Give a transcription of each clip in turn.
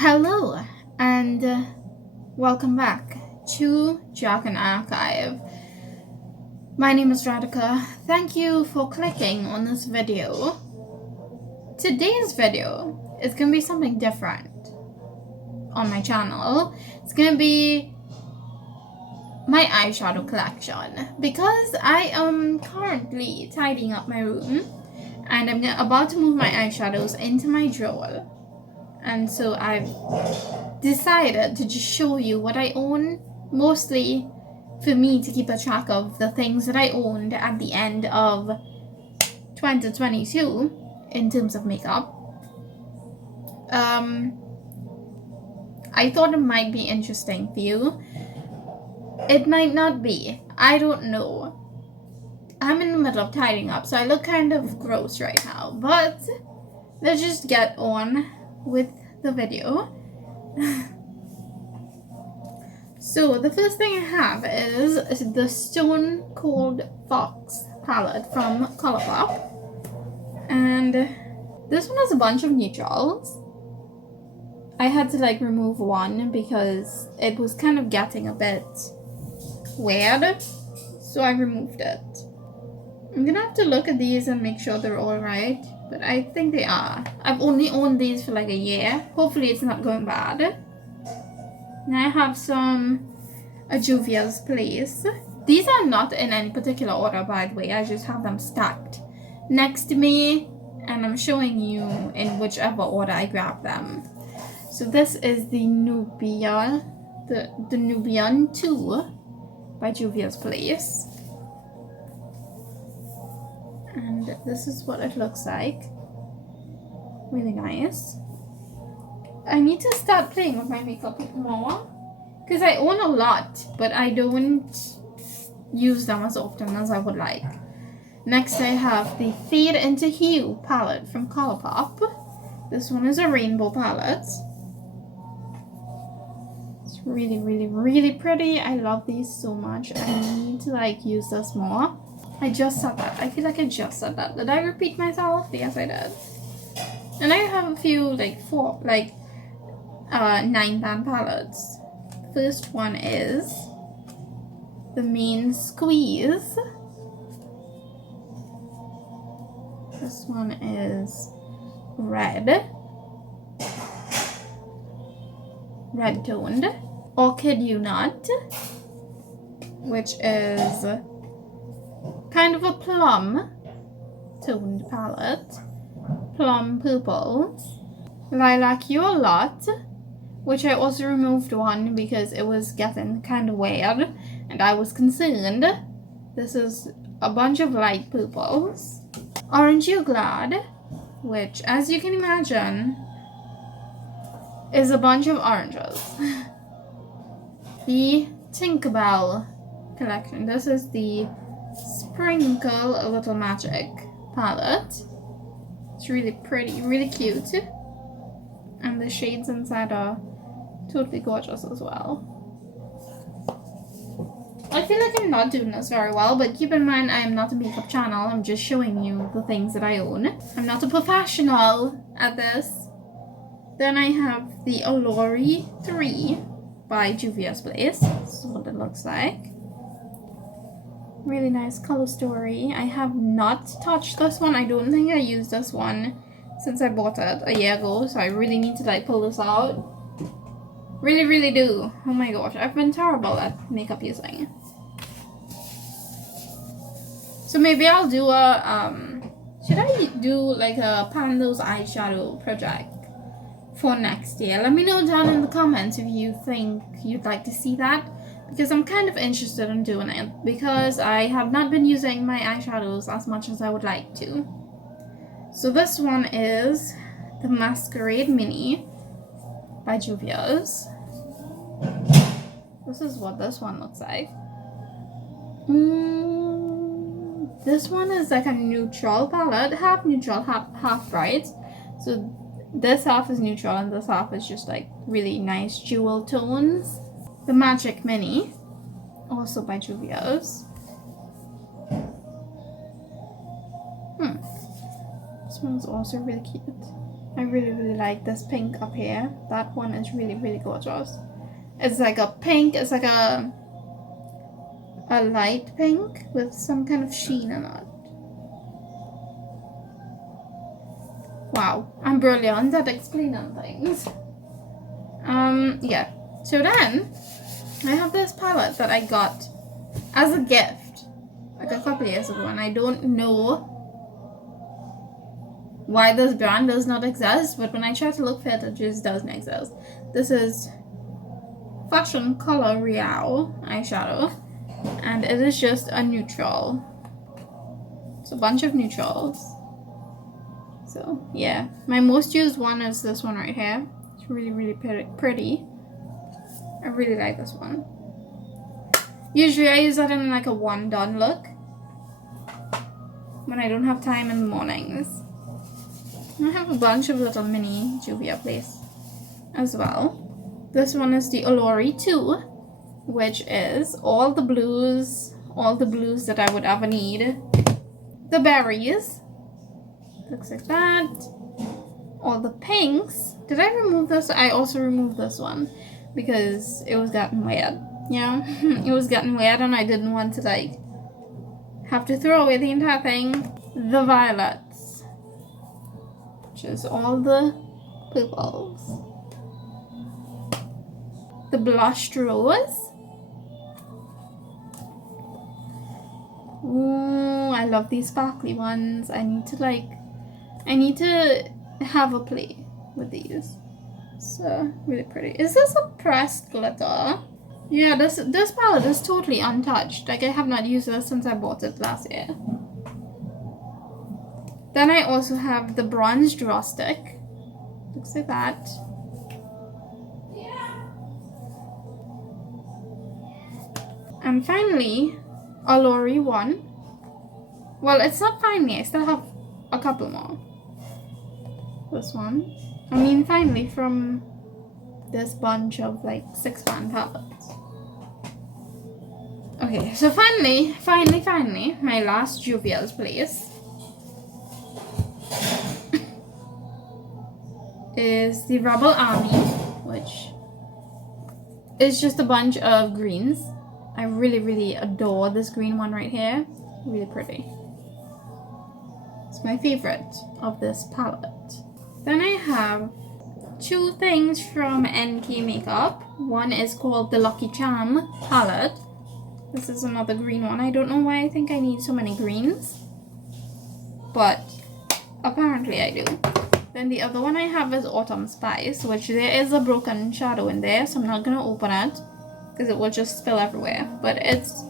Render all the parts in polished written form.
Hello and welcome back to Jargon Archive. My name is Radhika. Thank you for clicking on this video. Today's video is going to be something different on my channel. It's going to be my eyeshadow collection because I am currently tidying up my room and I'm about to move my eyeshadows into my drawer. And so I've decided to just show you what I own, mostly for me to keep a track of the things that I owned at the end of 2022 in terms of makeup. I thought it might be interesting for you. It might not be. I don't know. I'm in the middle of tidying up, so I look kind of gross right now. But let's just get on with the video. So the first thing I have is the Stone Cold Fox palette from Colourpop, and this one has a bunch of neutrals. I had to remove one because it was kind of getting a bit weird, so I removed it. I'm gonna have to look at these and make sure they're all right, but I think they are. I've only owned these for a year. Hopefully it's not going bad. And I have some Juvia's Place. These are not in any particular order, by the way. I just have them stacked next to me, and I'm showing you in whichever order I grab them. So this is the Nubia, the Nubian 2 by Juvia's Place. And this is what it looks like. Really nice. I need to start playing with my makeup more because I own a lot, but I don't use them as often as I would like. Next I have the Fade into Hue palette from Colourpop. This one is a rainbow palette. It's really, really, really pretty. I love these so much. I need to use this more. I just said that. I feel like I just said that. Did I repeat myself? Yes, I did. And I have a few 9-pan palettes. First one is the Main Squeeze. This one is red toned. Orchid You Not, which is kind of a plum toned palette. Plum purples. Lilac You a Lot, which I also removed one because it was getting kind of weird and I was concerned. This is a bunch of light purples. Orange You Glad, which, as you can imagine, is a bunch of oranges. The Tinkerbell collection. This is the Sprinkle a Little Magic palette. It's really pretty, really cute. And the shades inside are totally gorgeous as well. I feel like I'm not doing this very well, but keep in mind I am not a makeup channel. I'm just showing you the things that I own. I'm not a professional at this. Then I have the Allure 3 by Juvia's Place. This is what it looks like. Really nice color story. I have not touched this one. I don't think I used this one since I bought it a year ago, so I really need to pull this out. Really, really do. Oh my gosh, I've been terrible at makeup using. So maybe I'll do a should I do a Pando's eyeshadow project for next year? Let me know down in the comments if you think you'd like to see that, because I'm kind of interested in doing it because I have not been using my eyeshadows as much as I would like to. So this one is the Masquerade Mini by Juvia's. This is what this one looks like. This one is a neutral palette, half neutral, half bright. So this half is neutral and this half is just really nice jewel tones. The Magic Mini, also by Juvia's. This one's also really cute. I really, really like this pink up here. That one is really, really gorgeous. It's like a pink, it's like a light pink with some kind of sheen in it. Wow, I'm brilliant at explaining things. Yeah. So then, I have this palette that I got as a gift like a couple years ago, and I don't know why this brand does not exist, but when I try to look for it, it just doesn't exist. This is Fashion Color Real eyeshadow, and it is just a neutral. It's a bunch of neutrals. So yeah, my most used one is this one right here. It's really, really pretty. I really like this one. Usually I use that in like a one done look when I don't have time in the mornings. I have a bunch of little mini Juvia Place as well. This one is the Olori 2, which is all the blues that I would ever need. The berries, looks like that. All the pinks. Did I remove this? I also removed this one because it was getting weird. Yeah, it was getting weird and I didn't want to like have to throw away the entire thing. The violets, which is all the purples. The blushed rose. Ooh, I love these sparkly ones. I need to have a play with these. So really pretty. Is this a pressed glitter? Yeah, this palette is totally untouched. Like I have not used this since I bought it last year. Then I also have the bronzed raw stick. Looks like that. And finally, Olori 1. Well, it's not finally. I still have a couple more. This one. I mean, finally, from this bunch of like 6-pan palettes. Okay, so finally, my last Juvia's Place is the Rebel Army, which is just a bunch of greens. I really, really adore this green one right here. Really pretty. It's my favorite of this palette. Then I have 2 things from NK Makeup. One is called the Lucky Charm palette. This is another green one. I don't know why I think I need so many greens, but apparently I do. Then the other one I have is Autumn Spice, which there is a broken shadow in there, so I'm not gonna open it because it will just spill everywhere. But it's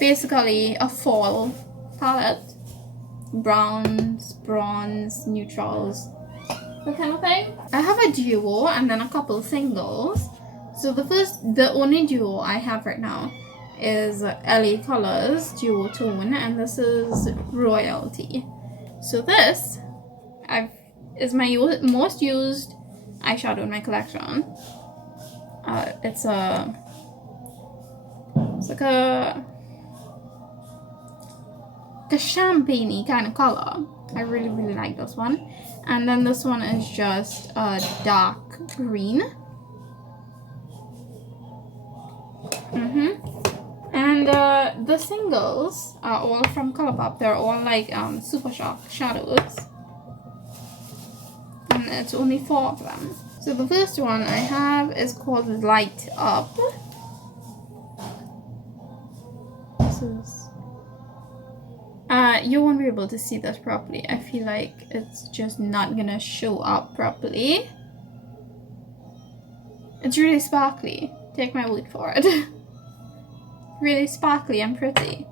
basically a fall palette. Browns, bronze, neutrals, that kind of thing. I have a duo and then a couple singles. So the only duo I have right now is LA Colors Duo Tone, and this is Royalty. So this is my most used eyeshadow in my collection. It's like a champagne-y kind of color. I really, really like this one. And then this one is just a dark green. And the singles are all from Colourpop. They're all like Super Shock shadows. And it's only 4 of them. So the first one I have is called Light Up. This is... you won't be able to see this properly. I feel like it's just not gonna show up properly. It's really sparkly. Take my word for it. Really sparkly and pretty.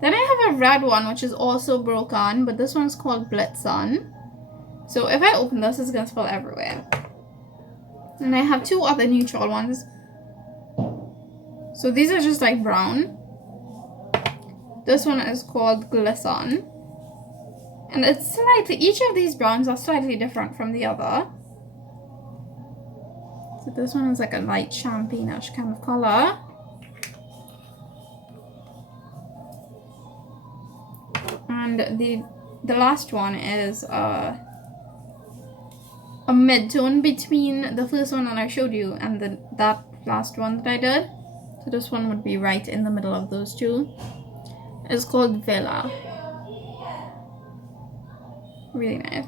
Then I have a red one which is also broken, but this one's called Blitz On. So if I open this, it's gonna spill everywhere. And I have 2 other neutral ones. So these are just like brown. This one is called Glisten. And it's slightly, each of these browns are slightly different from the other. So this one is like a light champagne-ish kind of color. And the last one is a mid-tone between the first one that I showed you and that last one that I did. So this one would be right in the middle of those two. It's called Villa. Really nice.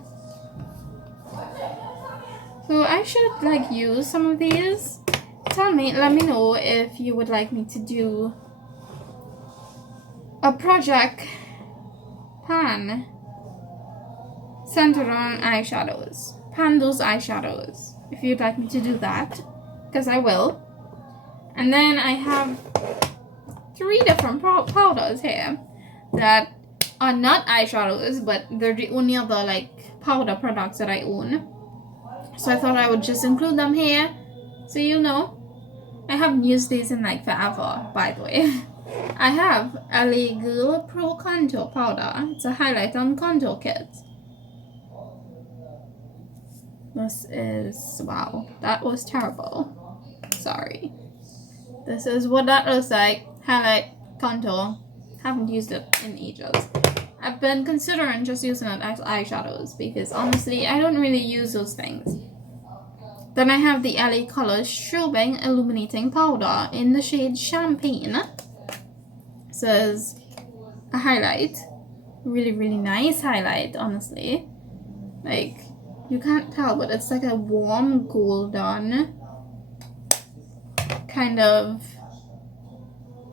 So I should like use some of these. Let me know if you would like me to do a project pan centered on eyeshadows. Pan those eyeshadows if you'd like me to do that, because I will. And then I have 3 different powders here that are not eyeshadows, but they're the only other like powder products that I own. So I thought I would just include them here so you'll know. I haven't used these in like forever, by the way. I have LA Girl Pro Contour Powder. It's a highlight on contour kit. This is, wow, that was terrible. Sorry. This is what that looks like. Highlight, contour. Haven't used it in ages. I've been considering just using it as eyeshadows because honestly, I don't really use those things. Then I have the LA Colors Strobing Illuminating Powder in the shade Champagne. Says a highlight. Really, really nice highlight, honestly. Like, you can't tell, but it's like a warm golden kind of,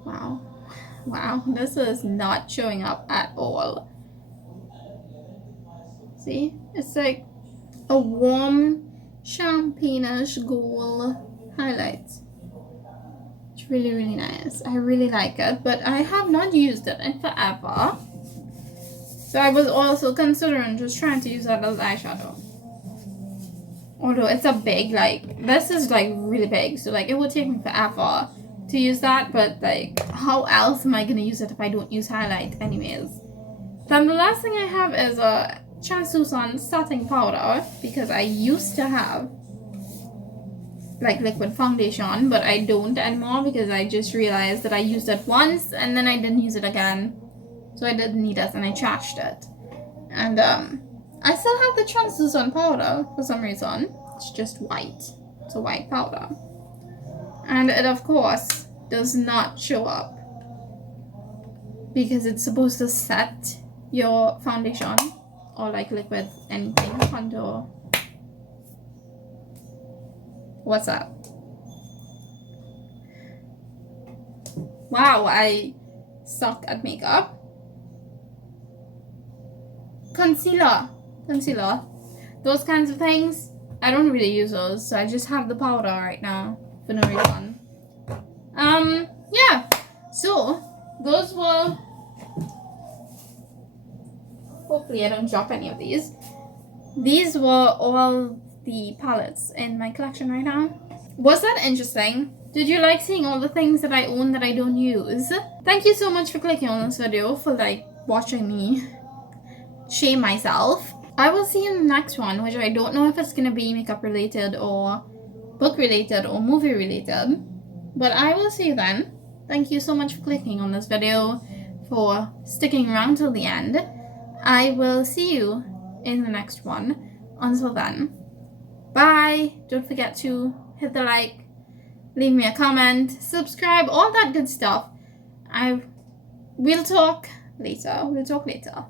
wow, this is not showing up at all. See, it's like a warm champagne-ish gold highlight. It's really, really nice. I really like it, but I have not used it in forever. So I was also considering just trying to use that as eyeshadow. Although it's a big, like, this is like really big, so like it would take me forever to use that, but like how else am I gonna use it if I don't use highlight anyways? Then the last thing I have is a translucent setting powder, because I used to have like liquid foundation, but I don't anymore because I just realized that I used it once and then I didn't use it again, so I didn't need it and I trashed it. And I still have the translucent powder for some reason. It's just white. It's a white powder. And it, of course, does not show up because it's supposed to set your foundation or like liquid anything, contour. What's up? Wow, I suck at makeup. Concealer, those kinds of things, I don't really use those, so I just have the powder right now for no reason. Yeah, so those were, hopefully I don't drop any of these were all the palettes in my collection right now. Was that interesting? Did you like seeing all the things that I own that I don't use? Thank you so much for clicking on this video, for like watching me shame myself. I will see you in the next one, which I don't know if it's gonna be makeup related or book related or movie related, but I will see you then. Thank you so much for clicking on this video, for sticking around till the end. I will see you in the next one. Until then, bye. Don't forget to hit the like, leave me a comment, subscribe, all that good stuff. We'll talk later.